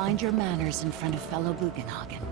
Mind your manners in front of fellow Bugenhagen.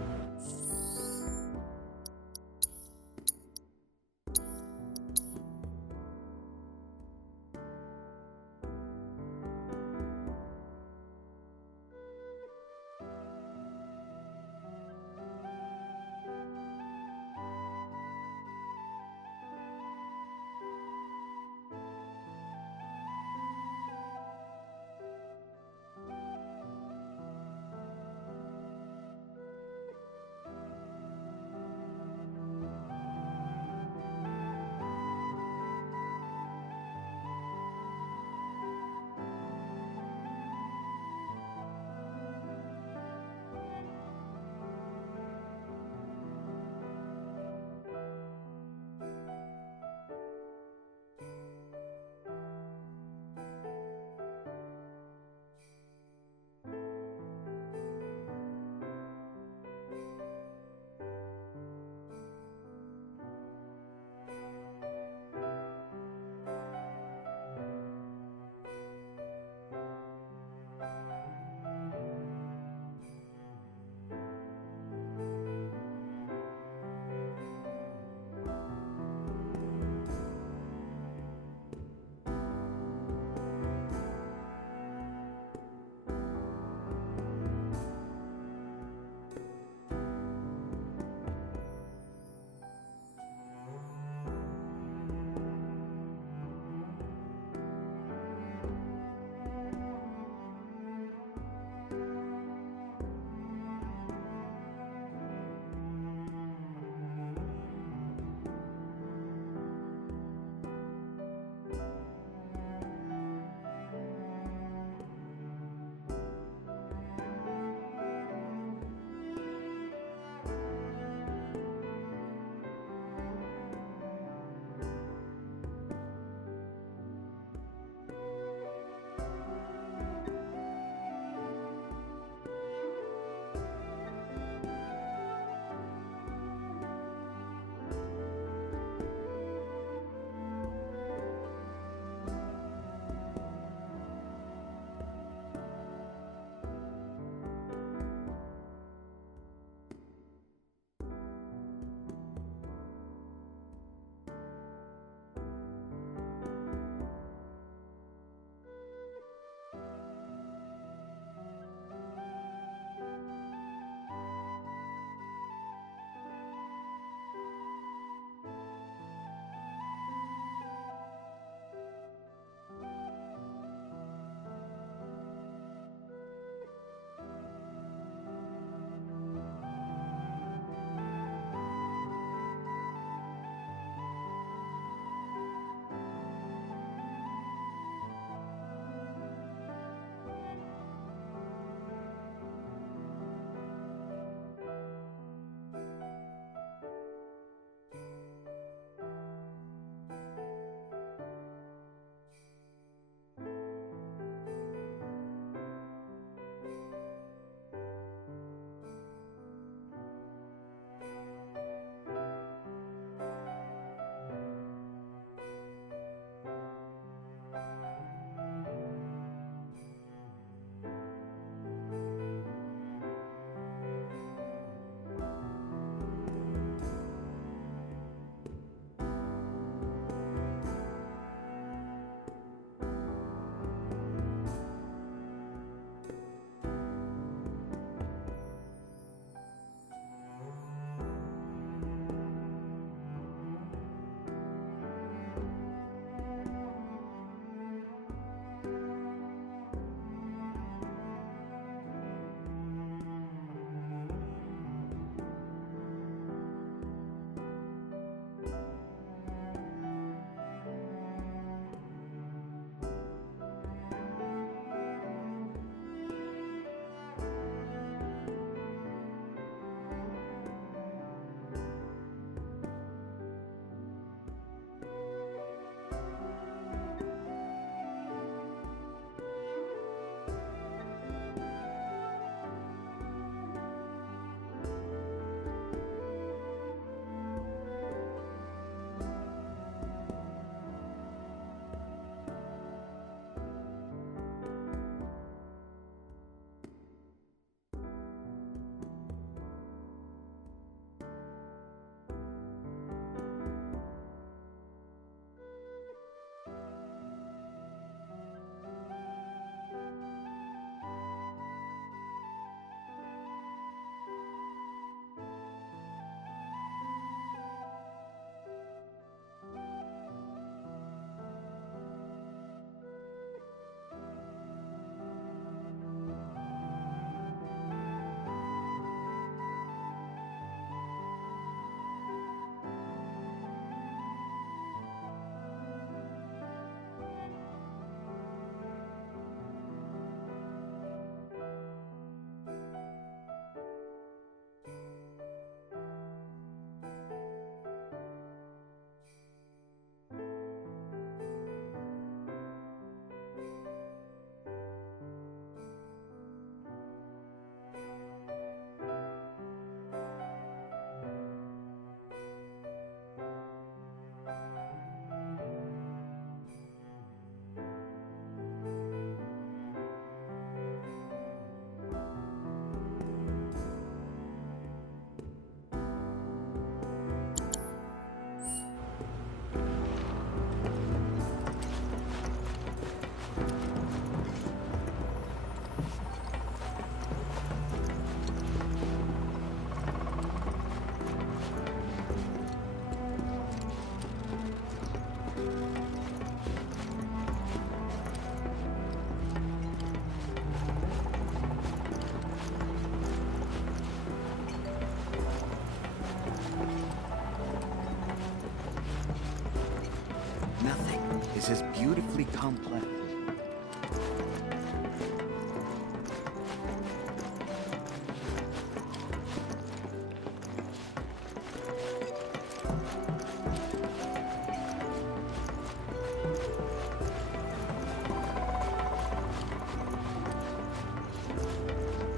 Nothing is as beautifully complex.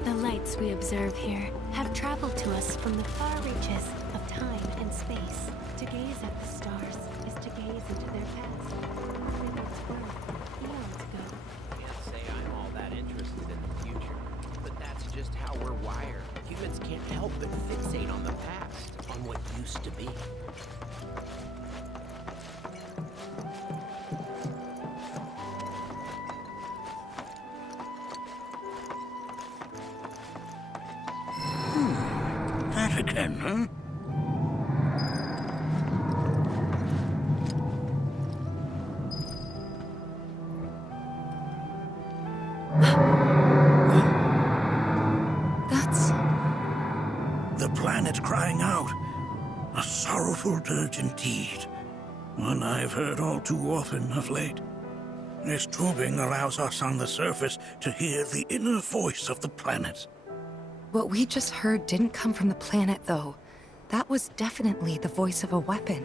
The lights we observe here have traveled to us from the far reaches of time and space. To gaze at the stars is to gaze into their past. Rivers birth eons ago. Can't say I'm all that interested in the future, but that's just how we're wired. Humans can't help but fixate on the past, on what used to be. That again, huh? That's... The planet crying out. A sorrowful dirge indeed. One I've heard all too often of late. This tubing allows us on the surface to hear the inner voice of the planet. What we just heard didn't come from the planet, though. That was definitely the voice of a weapon.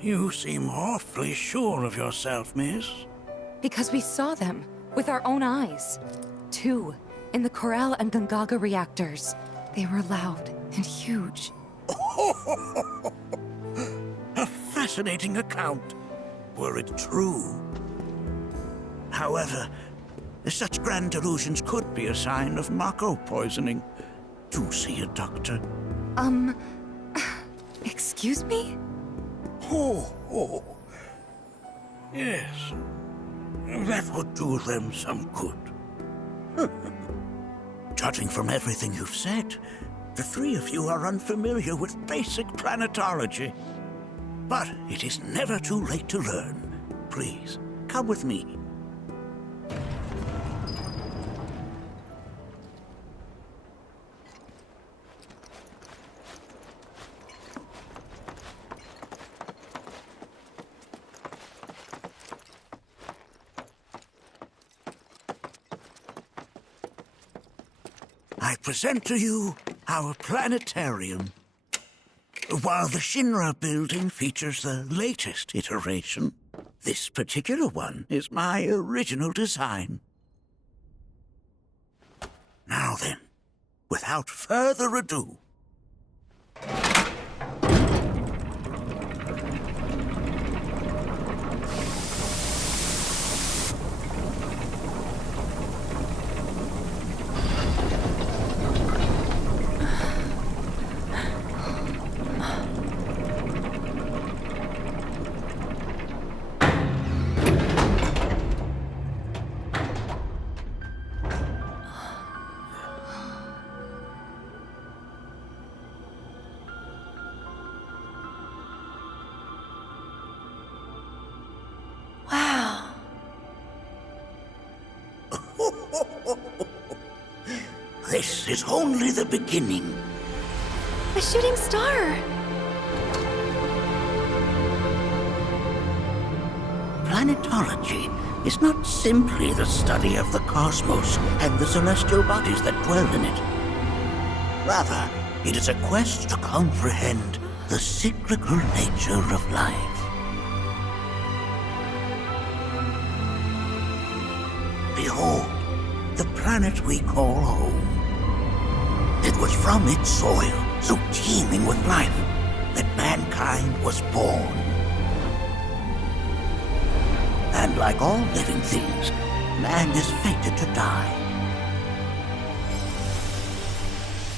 You seem awfully sure of yourself, miss. Because we saw them, with our own eyes. Two, in the Corel and Gungaga reactors. They were loud and huge. A fascinating account, were it true. However, such grand delusions could be a sign of Mako poisoning. Do see a doctor. Excuse me? Oh. Yes. That would do them some good. Judging from everything you've said, the three of you are unfamiliar with basic planetology. But it is never too late to learn. Please, come with me. I present to you our planetarium. While the Shinra building features the latest iteration, this particular one is my original design. Now then, without further ado, Wow. this is only the beginning. A shooting star! Planetology is not simply the study of the cosmos and the celestial bodies that dwell in it. Rather, it is a quest to comprehend the cyclical nature of life. Behold, the planet we call home. It was from its soil, so teeming with life, that mankind was born. And like all living things, man is fated to die.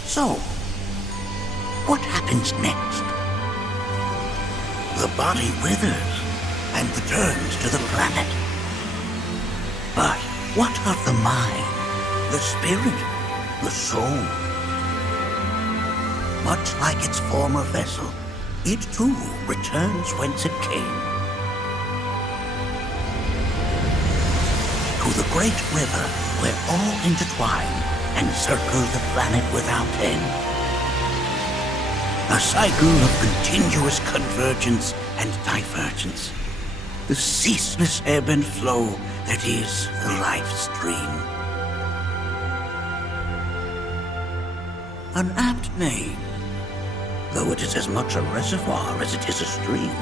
So, what happens next? The body withers and returns to the planet. But what of the mind, the spirit, the soul? Much like its former vessel, it too returns whence it came. To the great river where all intertwine and circle the planet without end. A cycle of continuous convergence and divergence. The ceaseless ebb and flow that is the life stream. An apt name, though it is as much a reservoir as it is a stream,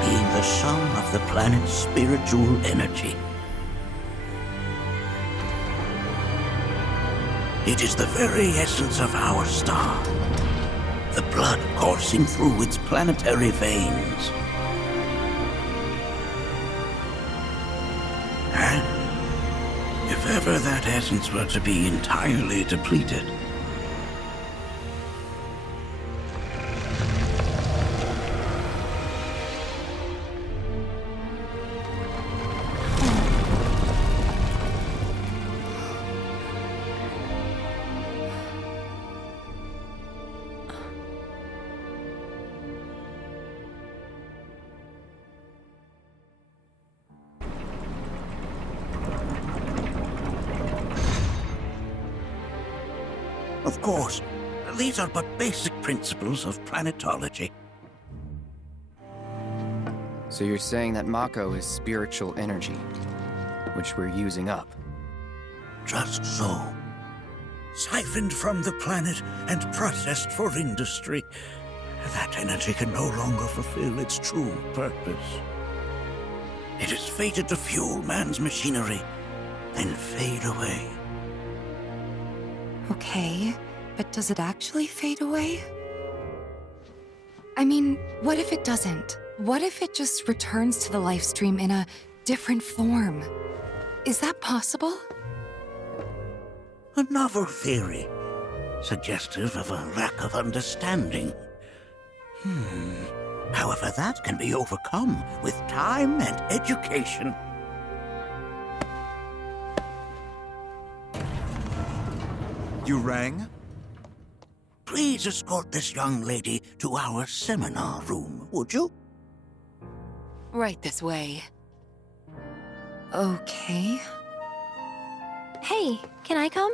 being the sum of the planet's spiritual energy. It is the very essence of our star, the blood coursing through its planetary veins. And if ever that essence were to be entirely depleted, of course, these are but basic principles of planetology. So you're saying that Mako is spiritual energy, which we're using up? Just so. Siphoned from the planet and processed for industry, that energy can no longer fulfill its true purpose. It is fated to fuel man's machinery, then fade away. Okay, but does it actually fade away? I mean, what if it doesn't? What if it just returns to the life stream in a different form? Is that possible? A novel theory, suggestive of a lack of understanding. However, that can be overcome with time and education. You rang? Please escort this young lady to our seminar room, would you? Right this way. Okay. Hey, can I come?